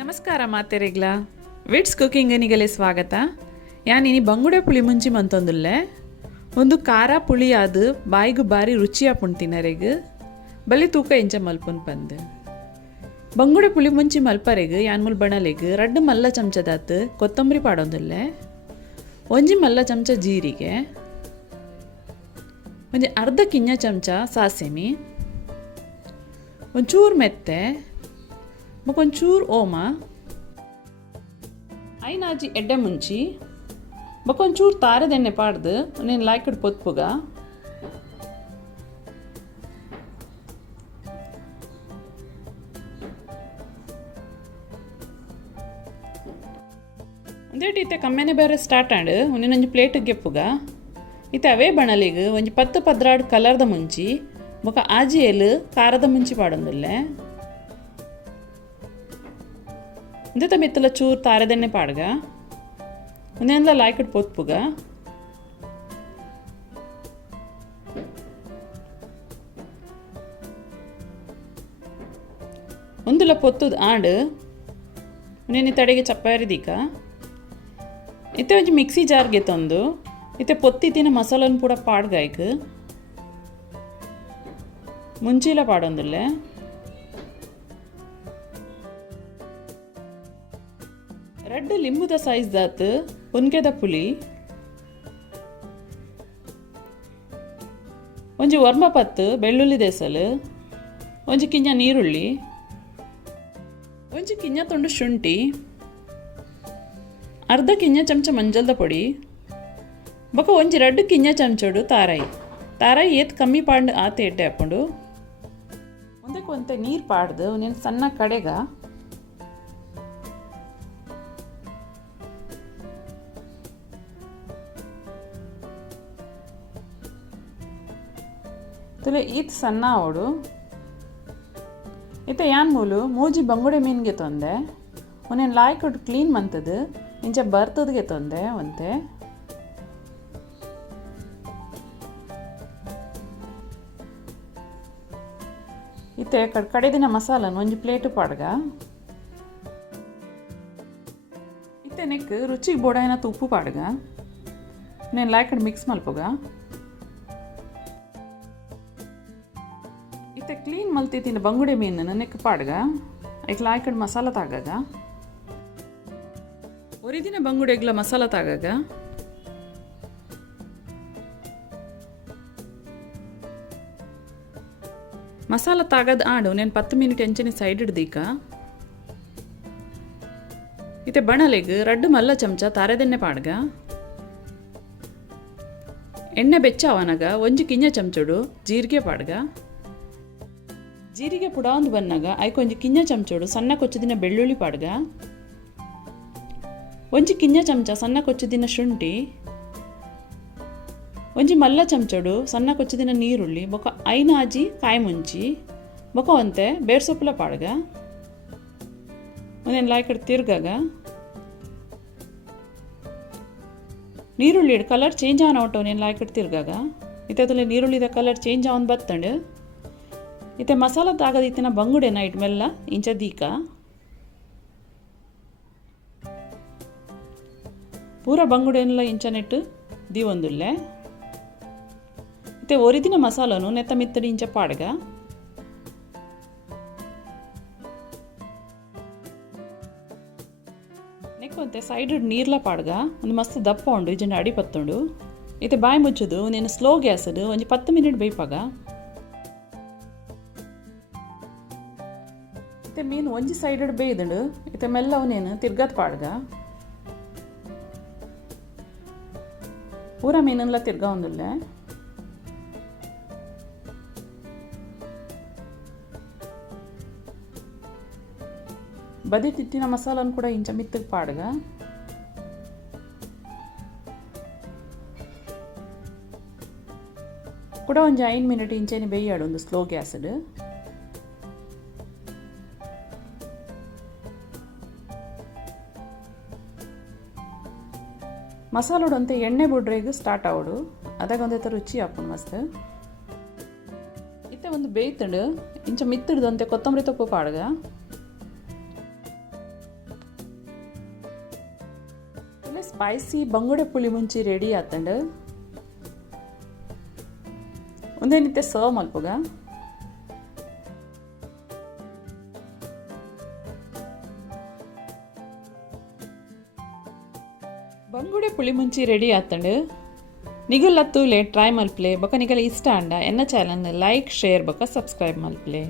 ನಮಸ್ಕಾರ ಮಾತೆರೆಗ್ಲ ವಿಡ್ಸ್ ಕುಕಿಂಗನಿಗಲೆ ಸ್ವಾಗತ ಯಾನಿನಿ ಬಂಗುಡೆ ಪುಳಿಮುಂಚಿ ಮಂತೊಂದುಲ್ಲೆ ಒಂದು ಖಾರ ಪುಳಿ ಆದು ಬಾಯಿಗೂ ಬಾರಿ ರುಚಿಯ ಪುಣ್ತಿನರೆಗ್ ಬಲ್ಲಿ ತೂಕ ಇಂಚ ಮಲ್ಪುನ್ ಪಂದ್ ಬಂಗುಡೆ ಪುಳಿಮುಂಚಿ ಮಲ್ಪರೆಗ್ ಯಾನ್ಮುಲ್ ಬಣಲೆಗ್ ರಡ್ಡು ಮಲ್ಲ ಚಮಚದಾತ್ ಕೊತ್ತಂಬರಿ ಪಾಡೊಂದುಲ್ಲೆ ಒಂಜಿ ಮಲ್ಲ ಚಮಚ ಜೀರಿಗೆ ಒಂಜಿ ಅರ್ಧ ಕಿಂಜ ಚಮಚ ಸಾಸೆಮಿ ಒಂಚೂರು ಮೆತ್ತೆ ಬೊಕೊಂಚೂರು ಓಮ ಐನಾಜಿ ಎಡ್ಡೆ ಮುಂಚಿ ಬೊಕೊಂಚೂರು ತಾರದೆಣ್ಣೆ ಪಾಡ್ದು ನೀನು ಲಾಯ್ಕಡ್ ಪೊತ್ಪುಗ ಒಂದೇಟಿ ಇತ್ತೆ ಕಮ್ಮೆನೆ ಬೇರೆ ಸ್ಟಾರ್ಟ್ ಆಂಡ್ ಒಂದೊಂದು ಪ್ಲೇಟಿಗೆ ಗೆಪ್ಪುಗ ಇತ್ತೆ ಅವೇ ಬಣಲಿಗೆ ಒಂಜಿ 10-12 ಕಲರ್ದ ಮುಂಚಿ ಬೊಕ ಆಜಿಯಲು ಖಾರದ ಮುಂಚಿ ಪಾಡೊಂದುಲ್ಲೆ ಇಂದ ಮಿತ್ತಲ ಚೂರು ತಾರದೆಣ್ಣೆ ಪಾಡ್ಗ ಒಂದೆಲ್ಲ ಲಾಯ್ಕಟ್ ಪೊತ್ಪುಗ ಒಂದುಲ ಪೊತ್ತುದು ಆಂಡ್ ಒಂದೇನು ತಡೆಗೆ ಚಪ್ಪಾರಿದೀಕ ಇತ್ತೆ ಒಂಜಿ ಮಿಕ್ಸಿ ಜಾರ್ಗೆ ತಂದು ಇತ್ತೆ ಪೊತ್ತಿತ್ತಿನ ಮಸಾಲನ್ ಪೂರ ಪಾಡ್ಗಾಯ್ಕ್ ಮುಂಚಿಲ ಪಾಡೊಂದುಲ್ಲೆ ರೆಡ್ ಲಿಂಬುದ ಸೈಜ್ ದಾತ್ ಪೊನ್ಕೆದ ಪುಳಿ ಒಂಜಿ ವರ್ಮಪತ್ತು ಬೆಳ್ಳುಳ್ಳಿ ದೇಸಲು ಒಂಜಿ ಕಿಂಜ ನೀರುಳ್ಳಿ ಒಂಜಿ ಕಿಂಜ ತುಂಡು ಶುಂಠಿ ಅರ್ಧ ಕಿಂಜ ಚಮಚ ಮಂಜಲ್ದ ಪೊಡಿ ಬೊಕ ಒಂಜಿ ರಡ್ಡು ಕಿಂಜ ಚಮಚಡು ತಾರಾಯಿ ಏತ್ ಕಮ್ಮಿ ಪಾಂಡ್ ಆತ ಎಡ್ಡೆ ಹಾಕೊಂಡು ಒಂದಕ್ಕೆ ಒಂತೆ ನೀರು ಪಾಡ್ದು ನೀನು ಸಣ್ಣ ಕಡೆಗ ತುಲೆ ಈತ್ ಸಣ್ಣ ಅವಡು ಇತ್ತೆ ಯಾನ್ ಮೂಲು ಮೂಜಿ ಬಂಗುಡೆ ಮೀನ್ಗೆ ತೊಂದೆ ಒಂದೇನು ಲಾಯ್ಕೊಟ್ಟು ಕ್ಲೀನ್ ಮಂತದು ಇಂಚ ಬರ್ತದ್ಗೆ ತೊಂದೆ ಒಂತೆ ಇತ್ತೆ ಕಡೆದಿನ ಮಸಾಲನ ಒಂಜಿ ಪ್ಲೇಟ್ ಪಾಡ್ಗ ಇತ್ತೆ ನೆಕ್ ರುಚಿಗೆ ಬೋಡಾಯಿನ ಉಪ್ಪು ಪಾಡ್ಗ నేను ಲಾಯ್ಕಡ್ ಮಿಕ್ಸ್ ಮಲ್ಪುಗ ಇತ್ತೆ ಕ್ಲೀನ್ ಮಲ್ತಿತ್ತಿನ ಬಂಗುಡೆ ಮೀನನ್ನು ನೆಕ್ ಪಾಡ್ಗ ಐಕ್ ಲಾಯ್ಕಡ್ ಮಸಾಲ ತಾಗಾಗ ಒರಿದಿನ ಬಂಗುಡೆಗ್ಲ ಮಸಾಲ ತಾಗಾಗ ಮಸಾಲ ತಾಗದ ಆಡು నేను 10 ಮಿನಿಟ್ ಎಂಚನೆ ಸೈಡ್ ಹಿಡ್ದೀಕ ಇತ್ತೆ ಬಣಲೆಗ್ ರಡ್ಡು ಮಲ್ಲ ಚಮಚ ತಾರದೆಣ್ಣೆ ಪಾಡ್ಗ ಎಣ್ಣೆ ಬೆಚ್ಚ ಅವನಗ ಒಂಜಿ ಕಿಂಜ ಚಮಚಡು ಜೀರಿಗೆ ಪಾಡ್ಗ ಜೀರಿಗೆ ಪುಡಾಂದು ಬನ್ನಾಗ ಐಕೊಂಜಿ ಕಿಂಜ ಚಮಚಡು ಸಣ್ಣ ಕೊಚ್ಚದಿನ ಬೆಳ್ಳುಳ್ಳಿ ಪಾಡ್ಗ ಒಂಜಿ ಕಿಂಜ ಚಮಚ ಸಣ್ಣ ಕೊಚ್ಚದಿನ ಶುಂಠಿ ಒಂಜಿ ಮಲ್ಲ ಚಮಚಡು ಸಣ್ಣ ಕೊಚ್ಚದಿನ ನೀರುಳ್ಳಿ ಬೊಕ ಐನಾಜಿ ಕಾಯಿ ಮುಂಚಿ ಬೊಕ ಒಂತೆ ಬೇರ್ಸೊಪ್ಪುಲ ಪಾಡ್ಗ ಒಂದೇನು ಲಾಯ್ಕಡ್ ತಿರ್ಗಾಗ ನೀರುಳ್ಳಿ ಕಲರ್ ಚೇಂಜ್ ಆನ ಒಟ್ಟು నేను ಲಾಯ್ಕಟ್ ತಿರ್ಗಾಗ ಇತ್ತೆ ನೀರುಳ್ಳಿದ ಕಲರ್ ಚೇಂಜ್ ಆವನ್ ಬತ್ತಂಡು ಇತ್ತೆ ಮಸಾಲ ತಾಗದ ಇತ್ತಿನ ಬಂಗುಡೆನ ಇಟ್ ಮೆಲ್ಲ ಇಂಚ ದೀಕ ಪೂರ ಬಂಗುಡೆಲ್ಲ ಇಂಚ ನೆಟ್ಟು ದೀವೊಂದುಲ್ಲೆ ಇತ್ತೆ ಒರಿದಿನ ಮಸಾಲನು ನೆತ್ತ ಮಿತ್ತಡಿ ಇಂಚ ಪಾಡ್ಗ ನೆಕ್ಕೊಂತೆ ಸೈಡ್ ನೀರ್ಲ ಪಾಡ್ಗ ಒಂದು ಮಸ್ತ್ ದಪ್ಪ ಉಂಡು ಇಜಂಡ ಅಡಿ ಪತ್ತುಂಡು ಇತ್ತೆ ಬಾಯಿ ಮುಚ್ಚುದು ನೀನು ಸ್ಲೋ ಗ್ಯಾಸದು ಒಂಜಿ 10 ಮಿನಿಟ್ ಬೇಯ್ಪಾಗ ಇತ್ತೆ ಮೀನು ಒಂಜಿ ಸೈಡ್ ಬೇಯ್ದುಂಡು ಇತ್ತೆ ಮೆಲ್ಲ ಅವನೇನು ತಿರ್ಗತ್ ಪಾಡ್ಗ ಪೂರ ಮೀನೆಲ್ಲ ತಿರ್ಗ ಒಂದುಲ್ಲೆ ಬದಿ ತಿಟ್ಟಿನ ಮಸಾಲನ್ ಕೂಡ ಇಂಚ ಮಿತ್ತಗೆ ಪಾಡ್ಗ ಕೂಡ ಒಂಜಿ 5 ಮಿನಿಟ್ ಇಂಚೆನೆ ಬೇಯ್ಯಾಡು ಒಂದು ಸ್ಲೋ ಗ್ಯಾಸಡ್ ಮಸಾಲೋಡು ಅಂತೆ ಎಣ್ಣೆ ಬುಡ್ರೆಗ್ ಸ್ಟಾರ್ಟ್ ಆವಡು ಅದಾಗ ಒಂದೇ ಥರ ರುಚಿ ಹಾಕೊಂಡು ಮಸ್ತ್ ಇತ್ತೆ ಒಂದು ಬೇಯ್ತಂಡು ಇಂಚ ಮಿತ್ತಿಡ್ದು ಅಂತೆ ಕೊತ್ತಂಬರಿ ತೊಪ್ಪು ಪಾಡ್ಗ ಸ್ಪೈಸಿ ಬಂಗುಡೆ ಪುಳಿಮುಂಚಿ ರೆಡಿ ಆತಂಡು ಒಂದೇನಿತ್ತೆ ಸರ್ವ್ ಮಲ್ಪುಗ. ಬಂಗುಡೆ ಪುಳಿಮುಂಚಿ ರೆಡಿ ಆತಂಡು ನಿಗುಲ್ಲತ್ತೂಲೆ ಟ್ರೈ ಮಲ್ಪಲೆ ಬೊಕ ನಿಗಲ ಇಷ್ಟ ಅಂಡ ಎನ್ನ ಚಾನಲ್ನ ಲೈಕ್ ಶೇರ್ ಬೊಕ ಸಬ್ಸ್ಕ್ರೈಬ್ ಮಲ್ಪಲೆ.